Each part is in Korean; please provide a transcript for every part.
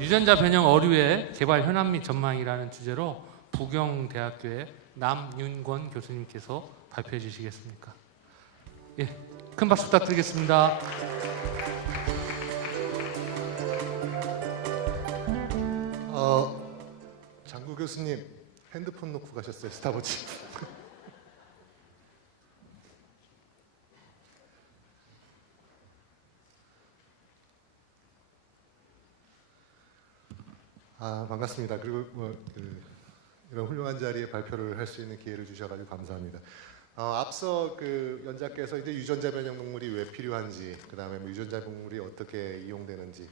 유전자 변형 어류의 개발 현안 및 전망이라는 주제로 부경대학교의 남윤권 교수님께서 발표해 주시겠습니까? 예, 큰 박수 부탁드리겠습니다. 장구 교수님 핸드폰 놓고 가셨어요, 스타워치. 반갑습니다. 그리고 이런 훌륭한 자리에 발표를 할 수 있는 기회를 주셔가지고 감사합니다. 앞서 연자께서 이제 유전자 변형 동물이 왜 필요한지, 그다음에 유전자 동물이 어떻게 이용되는지,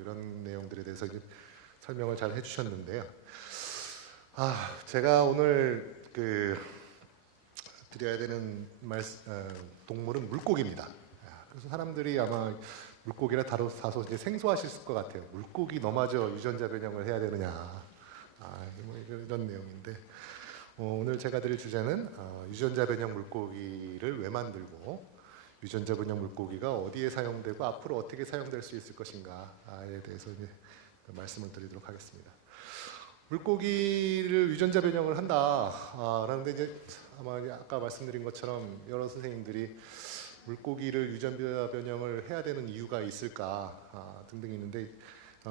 이런 내용들에 대해서 이제 설명을 잘 해주셨는데요. 제가 오늘 드려야 되는 동물은 물고기입니다. 그래서 사람들이 아마 물고기라 다소 이제 생소하실 것 같아요. 물고기 너마저 유전자 변형을 해야 되느냐, 이런 내용인데, 오늘 제가 드릴 주제는 유전자 변형 물고기를 왜 만들고, 유전자 변형 물고기가 어디에 사용되고 앞으로 어떻게 사용될 수 있을 것인가에 대해서 이제 말씀을 드리도록 하겠습니다. 물고기를 유전자 변형을 한다라는데 이제 아마 아까 말씀드린 것처럼 여러 선생님들이 물고기를 유전자 변형을 해야 되는 이유가 있을까 등등 있는데,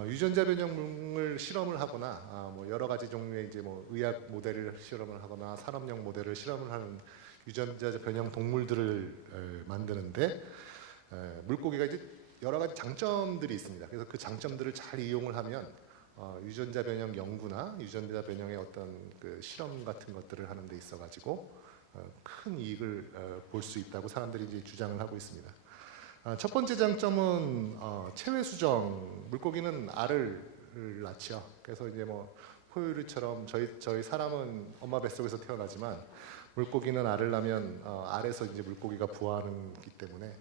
유전자 변형을 실험을 하거나 여러 가지 종류의 이제 의학 모델을 실험을 하거나 산업용 모델을 실험을 하는 유전자 변형 동물들을 만드는데, 물고기가 이제 여러 가지 장점들이 있습니다. 그래서 그 장점들을 잘 이용을 하면 유전자 변형 연구나 유전자 변형의 어떤 실험 같은 것들을 하는 데 있어 가지고 큰 이익을 볼 수 있다고 사람들이 이제 주장을 하고 있습니다. 첫 번째 장점은 체외 수정. 물고기는 알을 낳죠. 그래서 이제 포유류처럼 저희 사람은 엄마 뱃속에서 태어나지만 물고기는 알을 낳으면 알에서 이제 물고기가 부화하기 때문에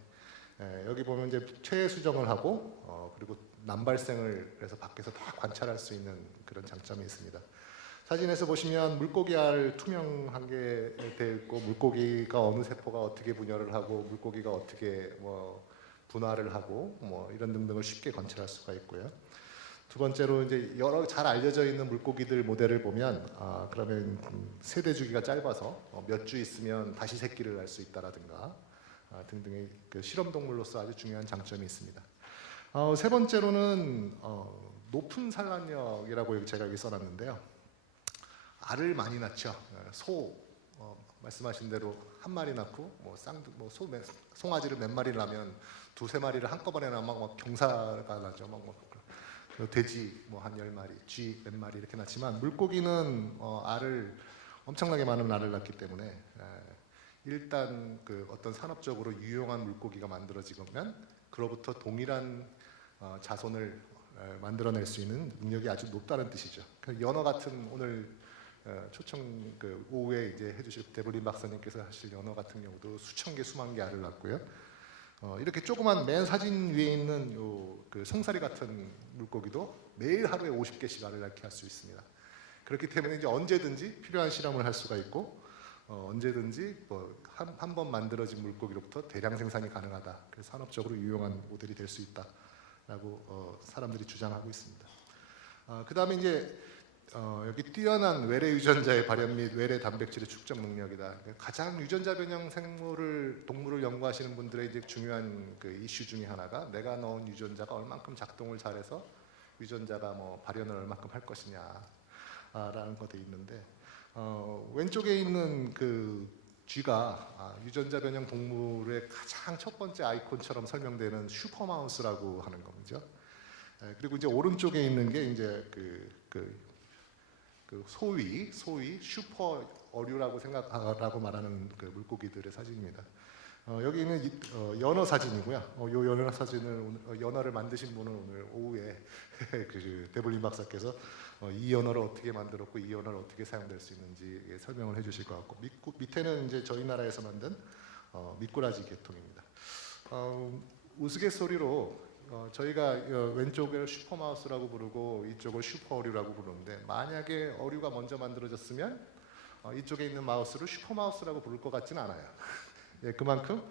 여기 보면 이제 체외 수정을 하고 그리고 난발생을 해서 밖에서 다 관찰할 수 있는 그런 장점이 있습니다. 사진에서 보시면 물고기 알 투명하게 되어 있고, 물고기가 어느 세포가 어떻게 분열을 하고 물고기가 어떻게 분화를 하고 이런 등등을 쉽게 관찰할 수가 있고요. 두 번째로 이제 여러 잘 알려져 있는 물고기들 모델을 보면 그러면 세대 주기가 짧아서 몇 주 있으면 다시 새끼를 날 수 있다라든가 등등의 실험 동물로서 아주 중요한 장점이 있습니다. 세 번째로는 높은 산란력이라고 제가 여기 써놨는데요. 알을 많이 낳죠. 말씀하신 대로 한 마리 낳고 송아지를 몇 마리를 낳으면 두세 마리를 한꺼번에 낳으면 경사가 나죠. 돼지 한 10마리, 쥐 몇 마리 이렇게 낳지만 물고기는 알을 엄청나게 많은 알을 낳기 때문에 일단 어떤 산업적으로 유용한 물고기가 만들어지면 그로부터 동일한 자손을 만들어낼 수 있는 능력이 아주 높다는 뜻이죠. 연어 같은 오늘 초청 오후에 이제 해주실 데블린 박사님께서 하실 연어 같은 경우도 수천 개, 수만 개 알을 낳고요. 이렇게 조그만 맨 사진 위에 있는 송사리 같은 물고기도 매일 하루에 50개씩 알을 낳게 할 수 있습니다. 그렇기 때문에 이제 언제든지 필요한 실험을 할 수가 있고, 언제든지 한 번 만들어진 물고기로부터 대량 생산이 가능하다. 그래서 산업적으로 유용한 모델이 될 수 있다라고 사람들이 주장하고 있습니다. 그 다음에 이제 여기 뛰어난 외래 유전자의 발현 및 외래 단백질의 축적 능력이다. 가장 유전자 변형 동물을 연구하시는 분들의 이제 중요한 이슈 중에 하나가 내가 넣은 유전자가 얼만큼 작동을 잘해서 유전자가 발현을 얼만큼 할 것이냐라는 것에 있는데, 왼쪽에 있는 쥐가 유전자 변형 동물의 가장 첫 번째 아이콘처럼 설명되는 슈퍼마우스라고 하는 겁니다. 그리고 이제 오른쪽에 있는 게 이제 소위 슈퍼 어류라고 생각하라고 말하는 물고기들의 사진입니다. 여기는 연어 사진이고요. 이 연어 사진을 연어를 만드신 분은 오늘 오후에 데블린 박사께서 이 연어를 어떻게 만들었고 이 연어를 어떻게 사용될 수 있는지 설명을 해주실 것 같고, 밑에는 이제 저희 나라에서 만든 미꾸라지 계통입니다. 우스갯소리로 저희가 왼쪽을 슈퍼마우스라고 부르고 이쪽을 슈퍼어류라고 부르는데, 만약에 어류가 먼저 만들어졌으면 이쪽에 있는 마우스를 슈퍼마우스라고 부를 것 같지는 않아요. 그만큼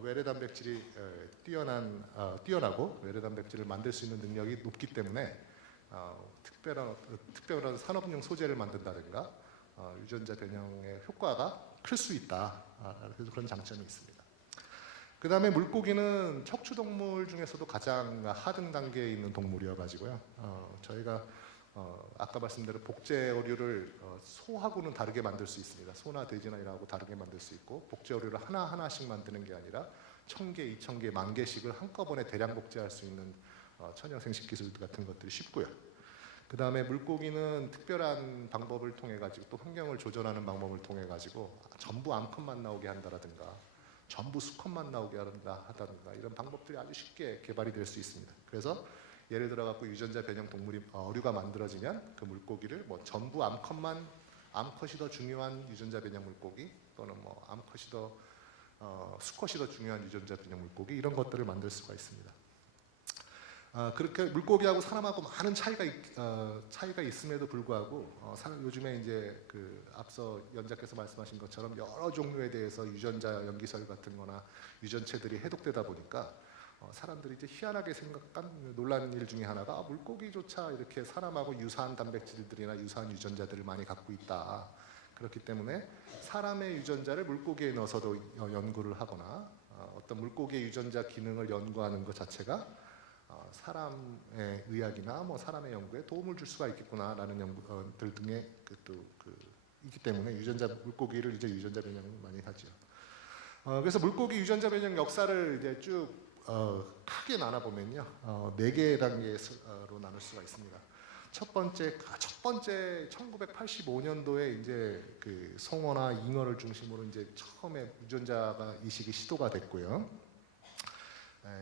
외래 단백질이 뛰어나고 외래 단백질을 만들 수 있는 능력이 높기 때문에 특별한 산업용 소재를 만든다든가 유전자 변형의 효과가 클 수 있다. 그래서 그런 장점이 있습니다. 그 다음에 물고기는 척추동물 중에서도 가장 하등 단계에 있는 동물이어가지고요. 저희가 아까 말씀대로 복제 어류를 소하고는 다르게 만들 수 있습니다. 소나 돼지나 이하고 다르게 만들 수 있고, 복제 어류를 하나하나씩 만드는 게 아니라 1000개, 2000개, 10,000개씩을 한꺼번에 대량 복제할 수 있는 천연 생식 기술 같은 것들이 쉽고요. 그 다음에 물고기는 특별한 방법을 통해 가지고 또 환경을 조절하는 방법을 통해 가지고 전부 암컷만 나오게 한다라든가 전부 수컷만 나오게 하다든가 이런 방법들이 아주 쉽게 개발이 될 수 있습니다. 그래서 예를 들어 갖고 유전자 변형 동물이 어류가 만들어지면 그 물고기를 뭐 전부 암컷이 더 중요한 유전자 변형 물고기, 또는 뭐 암컷이 더 수컷이 더 중요한 유전자 변형 물고기, 이런 것들을 만들 수가 있습니다. 그렇게 물고기하고 사람하고 많은 차이가 있음에도 불구하고 요즘에 이제 그 앞서 연자께서 말씀하신 것처럼 여러 종류에 대해서 유전자 연기설 같은거나 유전체들이 해독되다 보니까 사람들이 이제 희한하게 생각한 놀란 일 중에 하나가 물고기조차 이렇게 사람하고 유사한 단백질들이나 유사한 유전자들을 많이 갖고 있다. 그렇기 때문에 사람의 유전자를 물고기에 넣어서도 연구를 하거나 어떤 물고기의 유전자 기능을 연구하는 것 자체가 사람의 의학이나 뭐 사람의 연구에 도움을 줄 수가 있겠구나라는 연구들 등에 있기 때문에 물고기를 이제 유전자 변형을 많이 하죠. 그래서 물고기 유전자 변형 역사를 이제 쭉 크게 나눠 보면요, 4개 단계로 나눌 수가 있습니다. 첫 번째 1985년도에 이제 그 송어나 잉어를 중심으로 이제 처음에 유전자가 이식이 시도가 됐고요.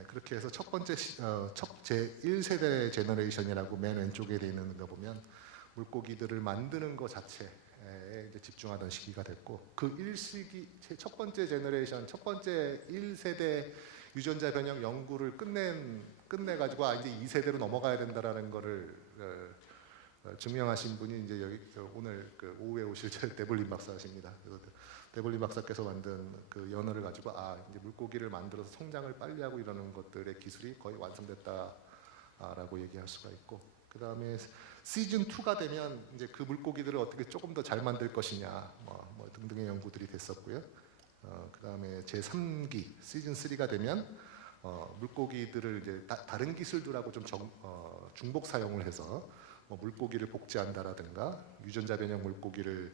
그렇게 해서 첫 번째 제1세대 제너레이션이라고 맨 왼쪽에 되어 있는 거 보면 물고기들을 만드는 것 자체에 이제 집중하던 시기가 됐고, 그 1시기 첫 번째 제너레이션, 첫 번째 1세대 유전자 변형 연구를 끝내 가지고 이제 2세대로 넘어가야 된다라는 거를 증명하신 분이 이제 여기 오늘 그 오후에 오실 데블린 박사십니다. 데블린 박사께서 만든 그 연어를 가지고 이제 물고기를 만들어서 성장을 빨리 하고 이러는 것들의 기술이 거의 완성됐다라고 얘기할 수가 있고, 그 다음에 시즌 2가 되면 이제 그 물고기들을 어떻게 조금 더 잘 만들 것이냐 뭐 등등의 연구들이 됐었고요. 그 다음에 제 3기 시즌 3가 되면 물고기들을 이제 다른 기술들하고 좀 중복 사용을 해서 뭐 물고기를 복제한다라든가 유전자 변형 물고기를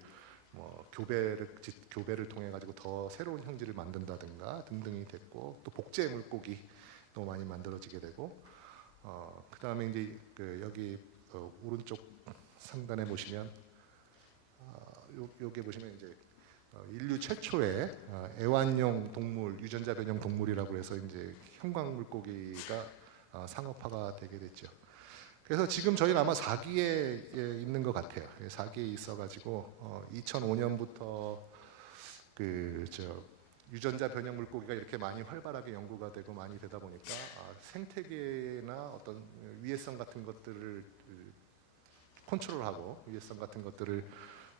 뭐 교배를 통해 가지고 더 새로운 형질을 만든다든가 등등이 됐고, 또 복제 물고기도 많이 만들어지게 되고, 그 다음에 이제 여기 오른쪽 상단에 보시면 여기 보시면 이제 인류 최초의 애완용 동물 유전자 변형 동물이라고 해서 이제 형광 물고기가 상업화가 되게 됐죠. 그래서 지금 저희는 아마 4기에 있는 것 같아요. 4기에 있어가지고 2005년부터 유전자 변형 물고기가 이렇게 많이 활발하게 연구가 되고 많이 되다 보니까 생태계나 어떤 위해성 같은 것들을 컨트롤하고 위해성 같은 것들을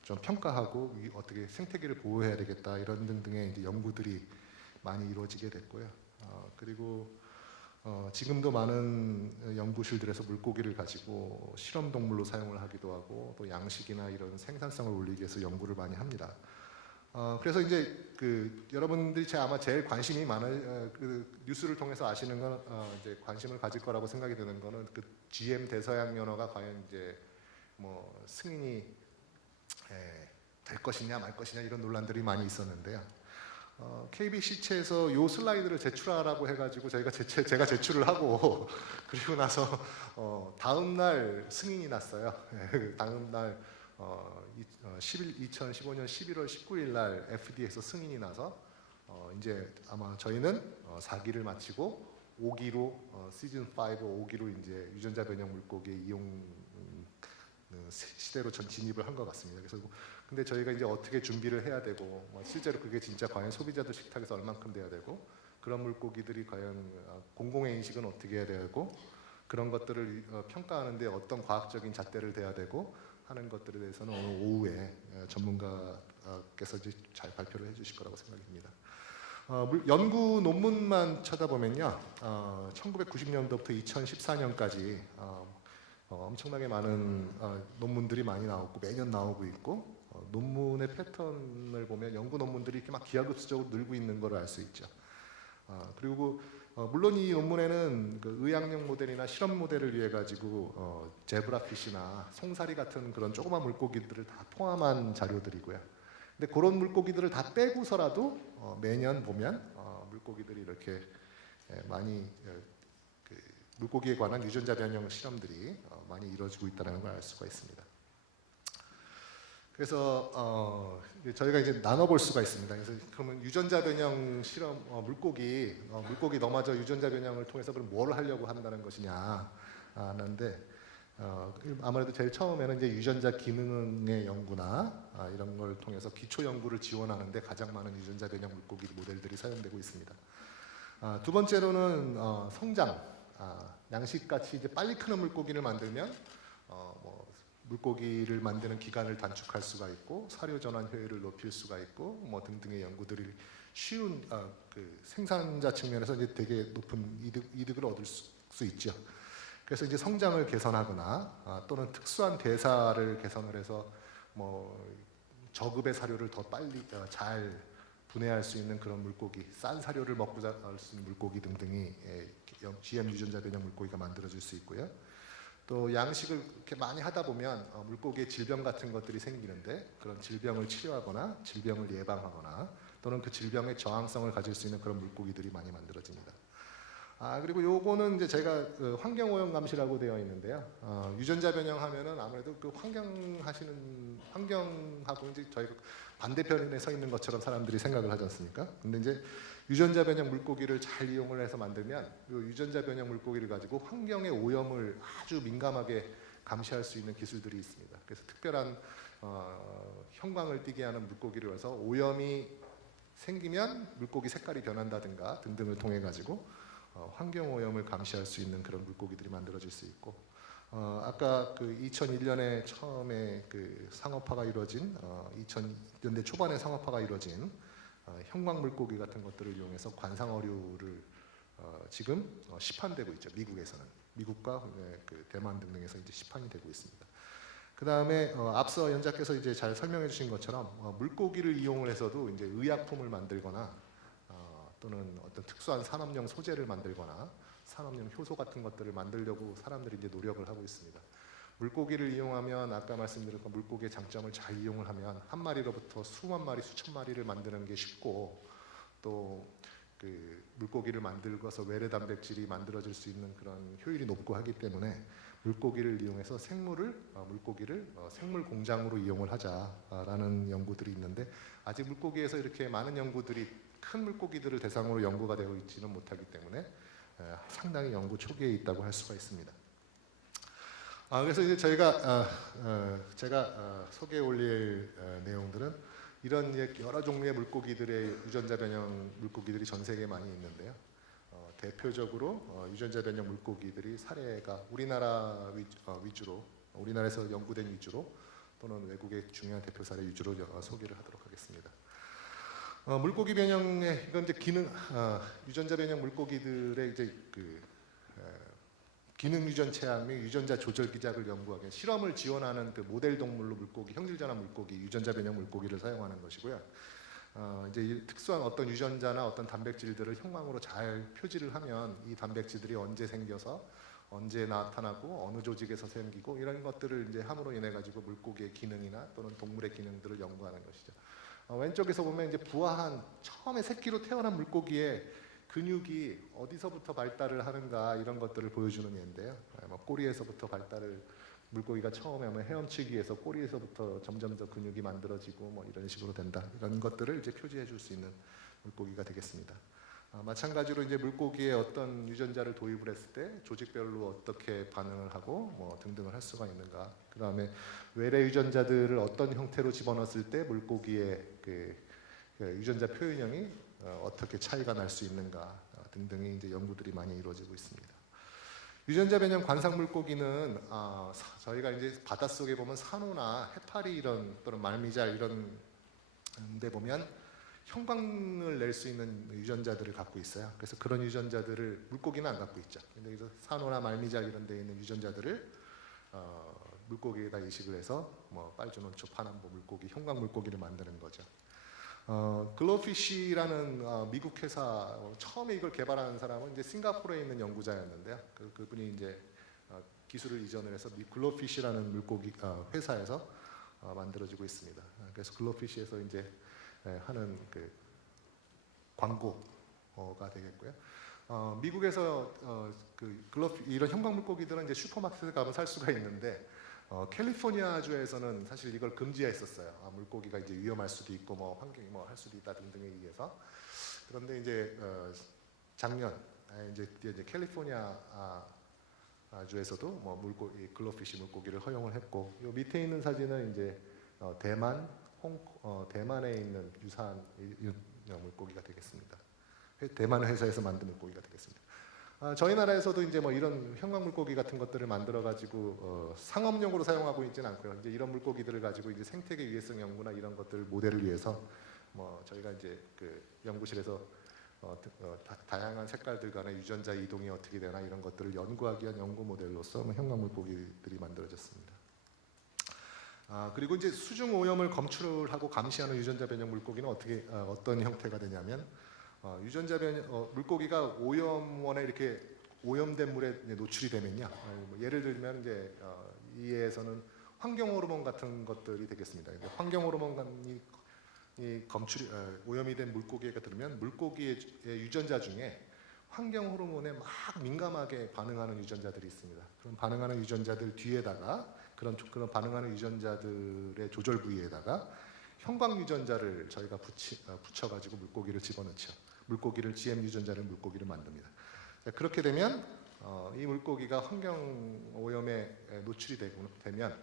좀 평가하고 어떻게 생태계를 보호해야 되겠다 이런 등등의 이제 연구들이 많이 이루어지게 됐고요. 그리고 지금도 많은 연구실들에서 물고기를 가지고 실험 동물로 사용을 하기도 하고, 또 양식이나 이런 생산성을 올리기 위해서 연구를 많이 합니다. 그래서 이제 여러분들이 아마 제일 관심이 많은 뉴스를 통해서 아시는 건 이제 관심을 가질 거라고 생각이 드는 거는 그 GM 대서양 연어가 과연 이제 뭐 승인이 될 것이냐 말 것이냐 이런 논란들이 많이 있었는데요. KBC체에서 요 슬라이드를 제출하라고 해가지고 제가 제출을 하고 그리고 나서 다음 날 승인이 났어요. 다음 날 2015년 11월 19일 날 FDA에서 승인이 나서 이제 아마 저희는 4기를 마치고 5기로 시즌 5 5기로 이제 유전자 변형 물고기 이용 시대로 전 진입을 한 것 같습니다. 그래서 근데 저희가 이제 어떻게 준비를 해야 되고 실제로 그게 진짜 과연 소비자들 식탁에서 얼만큼 돼야 되고, 그런 물고기들이 과연 공공의 인식은 어떻게 해야 되고, 그런 것들을 평가하는데 어떤 과학적인 잣대를 대야 되고 하는 것들에 대해서는 오늘 오후에 전문가께서 이제 잘 발표를 해주실 거라고 생각합니다. 연구 논문만 쳐다보면요, 1990년도부터 2014년까지 엄청나게 많은 논문들이 많이 나오고 매년 나오고 있고 논문의 패턴을 보면 연구 논문들이 이렇게 막 기하급수적으로 늘고 있는 걸 알 수 있죠. 그리고 물론 이 논문에는 그 의학용 모델이나 실험 모델을 위해 가지고 제브라피시나 송사리 같은 그런 조그만 물고기들을 다 포함한 자료들이고요. 근데 그런 물고기들을 다 빼고서라도 매년 보면 물고기들이 이렇게 많이 그 물고기에 관한 유전자 변형 실험들이 많이 이루어지고 있다는 걸 알 수가 있습니다. 그래서 저희가 이제 나눠볼 수가 있습니다. 그래서 그러면 유전자 변형 실험 물고기 넘어져 유전자 변형을 통해서 그럼 뭘 하려고 한다는 것이냐 하는데 아무래도 제일 처음에는 이제 유전자 기능의 연구나 이런 걸 통해서 기초 연구를 지원하는데 가장 많은 유전자 변형 물고기 모델들이 사용되고 있습니다. 두 번째로는 성장, 양식같이 이제 빨리 크는 물고기를 만들면 뭐 물고기를 만드는 기간을 단축할 수가 있고 사료 전환 효율을 높일 수가 있고 뭐 등등의 연구들이 쉬운 그 생산자 측면에서 이제 되게 높은 이득을 얻을 수 있죠. 그래서 이제 성장을 개선하거나 또는 특수한 대사를 개선을 해서 뭐 저급의 사료를 더 빨리 잘 분해할 수 있는 그런 물고기, 싼 사료를 먹고 잘 수 있는 물고기 등등이 GM 유전자 변형 물고기가 만들어질 수 있고요. 또 양식을 이렇게 많이 하다 보면 물고기의 질병 같은 것들이 생기는데 그런 질병을 치료하거나 질병을 예방하거나 또는 그 질병의 저항성을 가질 수 있는 그런 물고기들이 많이 만들어집니다. 그리고 요거는 이제 제가 그 환경 오염 감시라고 되어 있는데요. 유전자 변형하면은 아무래도 그 환경하고 이제 저희가 반대편에 서 있는 것처럼 사람들이 생각을 하지 않습니까? 근데 이제 유전자 변형 물고기를 잘 이용을 해서 만들면 이 유전자 변형 물고기를 가지고 환경의 오염을 아주 민감하게 감시할 수 있는 기술들이 있습니다. 그래서 특별한 형광을 띠게 하는 물고기를 해서 오염이 생기면 물고기 색깔이 변한다든가 등등을 통해 가지고 환경 오염을 감시할 수 있는 그런 물고기들이 만들어질 수 있고 아까 그 2001년에 처음에 그 상업화가 이루어진 2000년대 초반에 상업화가 이루어진 형광 물고기 같은 것들을 이용해서 관상 어류를 지금 시판되고 있죠. 미국에서는 미국과 그 대만 등등에서 이제 시판이 되고 있습니다. 그 다음에 앞서 연자께서 이제 잘 설명해 주신 것처럼 물고기를 이용을 해서도 이제 의약품을 만들거나 또는 어떤 특수한 산업용 소재를 만들거나 산업용 효소 같은 것들을 만들려고 사람들이 이제 노력을 하고 있습니다. 물고기를 이용하면 아까 말씀드렸던 물고기의 장점을 잘 이용을 하면 한 마리로부터 수만 마리, 수천 마리를 만드는 게 쉽고 또 그 물고기를 만들고서 외래 단백질이 만들어질 수 있는 그런 효율이 높고 하기 때문에 물고기를 이용해서 물고기를 생물 공장으로 이용을 하자라는 연구들이 있는데 아직 물고기에서 이렇게 많은 연구들이 큰 물고기들을 대상으로 연구가 되고 있지는 못하기 때문에 상당히 연구 초기에 있다고 할 수가 있습니다. 그래서 이제 제가 소개해 올릴 내용들은 이런 여러 종류의 물고기들의 유전자 변형 물고기들이 전 세계에 많이 있는데요. 대표적으로 유전자 변형 물고기들이 사례가 우리나라 위주로 우리나라에서 연구된 위주로 또는 외국의 중요한 대표 사례 위주로 소개를 하도록 하겠습니다. 물고기 변형의 이건 이제 유전자 변형 물고기들의 이제 기능 유전 체학 및 유전자 조절 기작을 연구하기 실험을 지원하는 그 모델 동물로 물고기, 형질 전환 물고기, 유전자 변형 물고기를 사용하는 것이고요. 이제 특수한 어떤 유전자나 어떤 단백질들을 형광으로 잘 표지를 하면 이 단백질들이 언제 생겨서 언제 나타나고 어느 조직에서 생기고 이런 것들을 이제 함으로 인해 가지고 물고기의 기능이나 또는 동물의 기능들을 연구하는 것이죠. 왼쪽에서 보면 이제 부화한 처음에 새끼로 태어난 물고기의 근육이 어디서부터 발달을 하는가 이런 것들을 보여주는 예인데요. 꼬리에서부터 물고기가 처음에 헤엄치기에서 꼬리에서부터 점점 더 근육이 만들어지고 뭐 이런 식으로 된다. 이런 것들을 이제 표지해 줄 수 있는 물고기가 되겠습니다. 마찬가지로 이제 물고기에 어떤 유전자를 도입을 했을 때 조직별로 어떻게 반응을 하고 뭐 등등을 할 수가 있는가. 그 다음에 외래 유전자들을 어떤 형태로 집어넣었을 때 물고기의 그 유전자 표현형이 어떻게 차이가 날 수 있는가 등등의 이제 연구들이 많이 이루어지고 있습니다. 유전자 변형 관상 물고기는 저희가 이제 바닷속에 보면 산호나 해파리 이런 또는 말미잘 이런 데 보면 형광을 낼 수 있는 유전자들을 갖고 있어요. 그래서 그런 유전자들을 물고기는 안 갖고 있죠. 근데 그래서 산호나 말미잘 이런 데 있는 유전자들을 물고기에다 이식을 해서 뭐 빨주노초, 파남보 물고기, 형광 물고기를 만드는 거죠. 글로우피쉬라는 미국 회사 처음에 이걸 개발한 사람은 이제 싱가포르에 있는 연구자였는데요. 그분이 이제 기술을 이전을 해서 글로우피쉬라는 물고기 회사에서 만들어지고 있습니다. 그래서 글로우피쉬에서 이제 하는 그 광고가 되겠고요. 미국에서 이런 형광 물고기들은 이제 슈퍼마켓에 가면 살 수가 있는데 캘리포니아주에서는 사실 이걸 금지했었어요. 물고기가 이제 위험할 수도 있고 뭐 환경이 뭐 할 수도 있다 등등에 의해서. 그런데 이제 작년 이제 캘리포니아 주에서도 뭐 물고기 글로우피쉬 물고기를 허용을 했고, 요 밑에 있는 사진은 이제 대만에 있는 유사한 물고기가 되겠습니다. 대만 회사에서 만든 물고기가 되겠습니다. 저희 나라에서도 이제 뭐 이런 형광 물고기 같은 것들을 만들어 가지고 상업용으로 사용하고 있지는 않고요. 이제 이런 물고기들을 가지고 이제 생태계 유해성 연구나 이런 것들 모델을 위해서 뭐 저희가 이제 그 연구실에서 다양한 색깔들 간의 유전자 이동이 어떻게 되나 이런 것들을 연구하기 위한 연구 모델로서 형광 물고기들이 만들어졌습니다. 그리고 이제 수중 오염을 검출하고 감시하는 유전자 변형 물고기는 어떤 형태가 되냐면 유전자 변형 물고기가 오염원에 이렇게 오염된 물에 노출이 되면요. 예를 들면 이제 이에서는 환경 호르몬 같은 것들이 되겠습니다. 환경 호르몬이 오염이 된 물고기에 들으면 물고기의 유전자 중에 환경 호르몬에 막 민감하게 반응하는 유전자들이 있습니다. 그런 반응하는 유전자들 뒤에다가 그런 반응하는 유전자들의 조절 부위에다가 형광 유전자를 저희가 붙여가지고 물고기를 집어넣죠. 물고기를 GM 유전자를 물고기를 만듭니다. 그렇게 되면 이 물고기가 환경 오염에 노출이 되면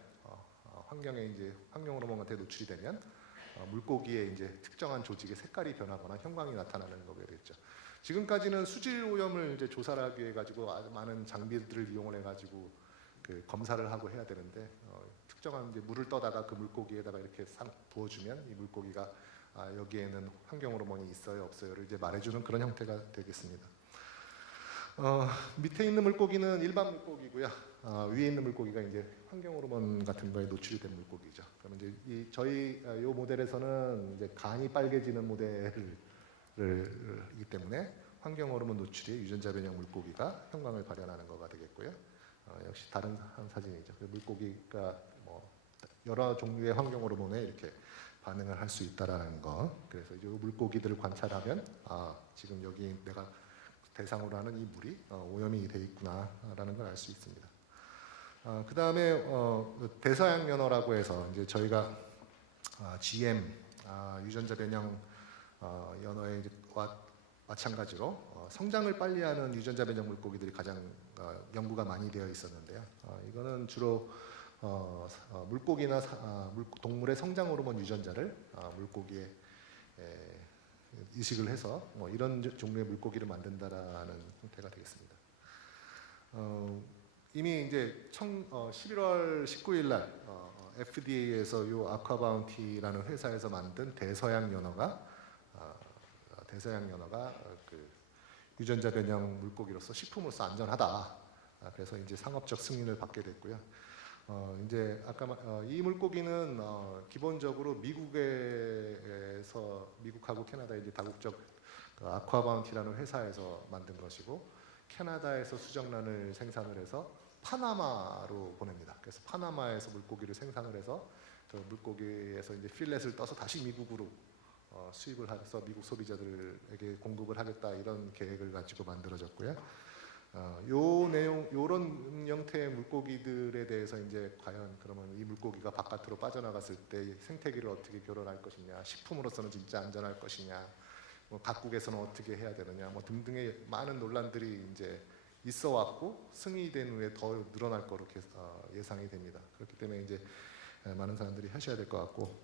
환경에 이제 환경 호르몬한테 노출이 되면 물고기의 이제 특정한 조직의 색깔이 변하거나 형광이 나타나는 거게 되죠. 지금까지는 수질 오염을 이제 조사를 하기 위해 가지고 아주 많은 장비들을 이용을 해가지고 그 검사를 하고 해야 되는데 특정한 이제 물을 떠다가 그 물고기에다가 이렇게 부어주면 이 물고기가 여기에는 환경 호르몬이 있어요 없어요를 이제 말해주는 그런 형태가 되겠습니다. 밑에 있는 물고기는 일반 물고기고요. 위에 있는 물고기가 이제 환경 호르몬 같은 거에 노출이 된 물고기죠. 그러면 이제 저희 이 모델에서는 이제 간이 빨개지는 모델이기 때문에 환경 호르몬 노출이 유전자 변형 물고기가 형광을 발현하는 거가 되겠고요. 역시 다른 한 사진이죠. 물고기가 뭐 여러 종류의 환경 호르몬에 이렇게 반응을 할 수 있다라는 거. 그래서 이 물고기들을 관찰하면 지금 여기 내가 대상으로 하는 이 물이 오염이 돼 있구나라는 걸 알 수 있습니다. 그 다음에 대서양 연어라고 해서 이제 저희가 GM 유전자 변형 연어에 이제 마찬가지로 성장을 빨리하는 유전자 변형 물고기들이 가장 연구가 많이 되어 있었는데요. 이거는 주로 물고기나 동물의 성장 호르몬 유전자를 물고기에 이식을 해서 뭐 이런 종류의 물고기를 만든다라는 형태가 되겠습니다. 이미 이제 11월 19일 날 FDA에서 요 아쿠아바운티라는 회사에서 만든 대서양 연어가 그 유전자 변형 물고기로서 식품으로서 안전하다. 그래서 이제 상업적 승인을 받게 됐고요. 이제 이 물고기는 기본적으로 미국하고 캐나다 이제 다국적 아쿠아바운티라는 회사에서 만든 것이고 캐나다에서 수정란을 생산을 해서 파나마로 보냅니다. 그래서 파나마에서 물고기를 생산을 해서 그 물고기에서 이제 필렛을 떠서 다시 미국으로 수입을 해서 미국 소비자들에게 공급을 하겠다 이런 계획을 가지고 만들어졌고요. 요런 형태의 물고기들에 대해서 이제 과연 그러면 이 물고기가 바깥으로 빠져나갔을 때 생태계를 어떻게 결혼할 것이냐, 식품으로서는 진짜 안전할 것이냐, 뭐 각국에서는 어떻게 해야 되느냐, 뭐 등등의 많은 논란들이 이제 있어 왔고 승인이 된 후에 더 늘어날 거로 예상이 됩니다. 그렇기 때문에 이제 많은 사람들이 하셔야 될 것 같고.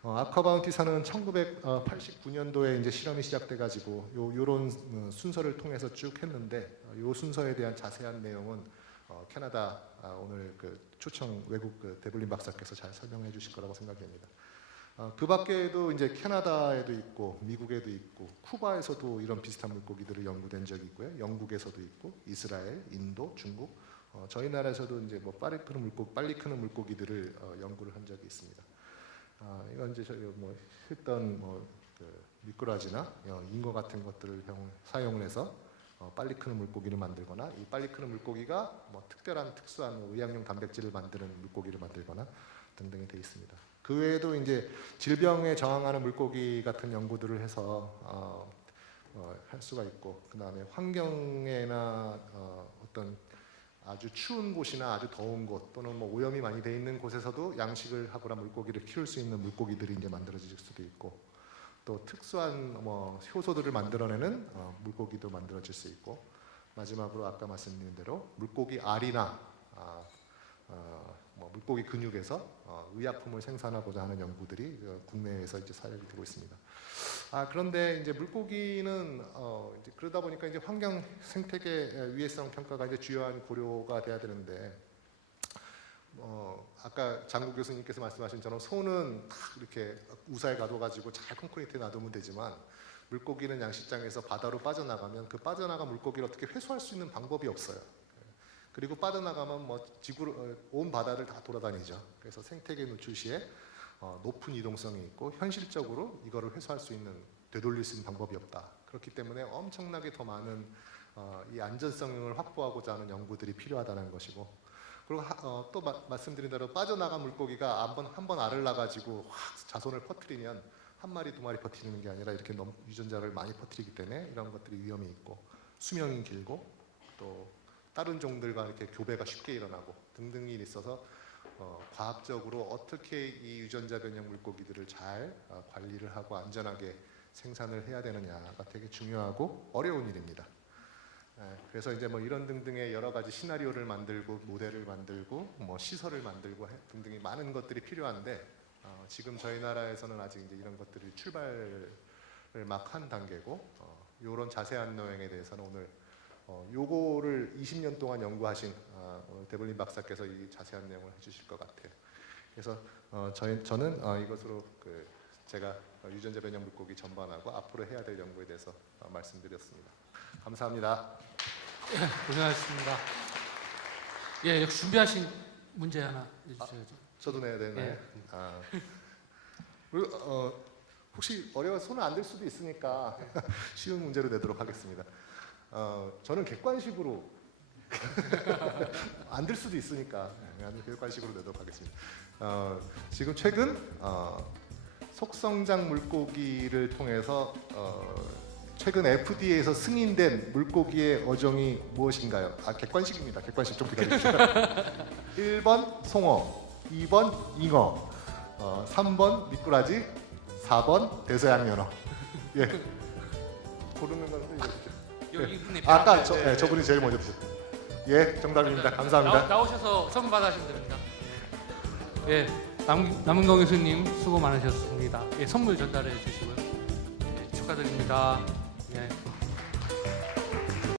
아쿠아바운티사는 1989년도에 이제 실험이 시작돼가지고 요런 순서를 통해서 쭉 했는데 요 순서에 대한 자세한 내용은 캐나다 오늘 그 초청 외국 데블린 박사께서 잘 설명해 주실 거라고 생각됩니다. 그 밖에도 이제 캐나다에도 있고 미국에도 있고 쿠바에서도 이런 비슷한 물고기들을 연구된 적이 있고요. 영국에서도 있고 이스라엘, 인도, 중국 저희 나라에서도 이제 뭐 빨리 크는 물고기들을 연구를 한 적이 있습니다. 이건 이제 저희 뭐 했던 그 미꾸라지나 잉어 같은 것들을 사용을 해서 빨리 크는 물고기를 만들거나, 이 빨리 크는 물고기가 뭐 특수한 의약용 단백질을 만드는 물고기를 만들거나 등등이 되어 있습니다. 그 외에도 이제 질병에 저항하는 물고기 같은 연구들을 해서 할 수가 있고, 그 다음에 환경에나 어떤 아주 추운 곳이나 아주 더운 곳 또는 뭐 오염이 많이 돼 있는 곳에서도 양식을 하거나 물고기를 키울 수 있는 물고기들이 이제 만들어질 수도 있고, 또 특수한 뭐 효소들을 만들어내는 물고기도 만들어질 수 있고, 마지막으로 아까 말씀드린 대로 물고기 알이나 뭐 물고기 근육에서 의약품을 생산하고자 하는 연구들이 국내에서 이제 사례를 두고 있습니다. 그런데 이제 물고기는 이제 그러다 보니까 이제 환경 생태계 위해성 평가가 이제 주요한 고려가 돼야 되는데, 아까 장국 교수님께서 말씀하신 처럼 소는 딱 이렇게 우사에 가둬가지고 잘 콘크리트에 놔두면 되지만, 물고기는 양식장에서 바다로 빠져나가면 그 빠져나간 물고기를 어떻게 회수할 수 있는 방법이 없어요. 그리고 빠져나가면 뭐 지구를 온 바다를 다 돌아다니죠. 그래서 생태계 노출 시에 높은 이동성이 있고, 현실적으로 이거를 회수할 수 있는, 되돌릴 수 있는 방법이 없다. 그렇기 때문에 엄청나게 더 많은 이 안전성을 확보하고자 하는 연구들이 필요하다는 것이고, 그리고 또 말씀드린 대로 빠져나간 물고기가 한 번 알을 낳아가지고 확 자손을 퍼뜨리면 한 마리 두 마리 퍼뜨리는 게 아니라 이렇게 너무 유전자를 많이 퍼뜨리기 때문에 이런 것들이 위험이 있고, 수명이 길고, 또 다른 종들과 이렇게 교배가 쉽게 일어나고 등등이 있어서 과학적으로 어떻게 이 유전자 변형 물고기들을 잘 관리를 하고 안전하게 생산을 해야 되느냐가 되게 중요하고 어려운 일입니다. 그래서 이제 뭐 이런 등등의 여러 가지 시나리오를 만들고, 모델을 만들고, 뭐 시설을 만들고 등등이 많은 것들이 필요한데, 지금 저희 나라에서는 아직 이제 이런 것들이 출발을 막 한 단계고, 이런 자세한 내용에 대해서는 오늘 요거를 20년 동안 연구하신 데블린 박사께서 이 자세한 내용을 해주실 것 같아요. 그래서 저는 이것으로 제가 유전자 변형 물고기 전반하고 앞으로 해야 될 연구에 대해서 말씀드렸습니다. 감사합니다. 고생하셨습니다. 역시 준비하신 문제 하나 내주셔야죠. 저도 내야 되나요? 그리고 혹시 어려워서 손을 안 들 수도 있으니까 쉬운 문제로 내도록 하겠습니다. 저는 객관식으로 안 들 수도 있으니까 객관식으로 내도록 하겠습니다. 지금 최근 속성장 물고기를 통해서 최근 FDA에서 승인된 물고기의 어종이 무엇인가요? 객관식입니다. 객관식 좀 기다려주세요. 1번 송어, 2번 잉어, 3번 미꾸라지, 4번 대서양연어. 고르는 건데 아까 저분이 제일 먼저 드셨어요. 정답입니다. 감사합니다. 나오셔서 선물 받으시면 됩니다. 남은경 교수님 수고 많으셨습니다. 선물 전달해 주시고요. 축하드립니다.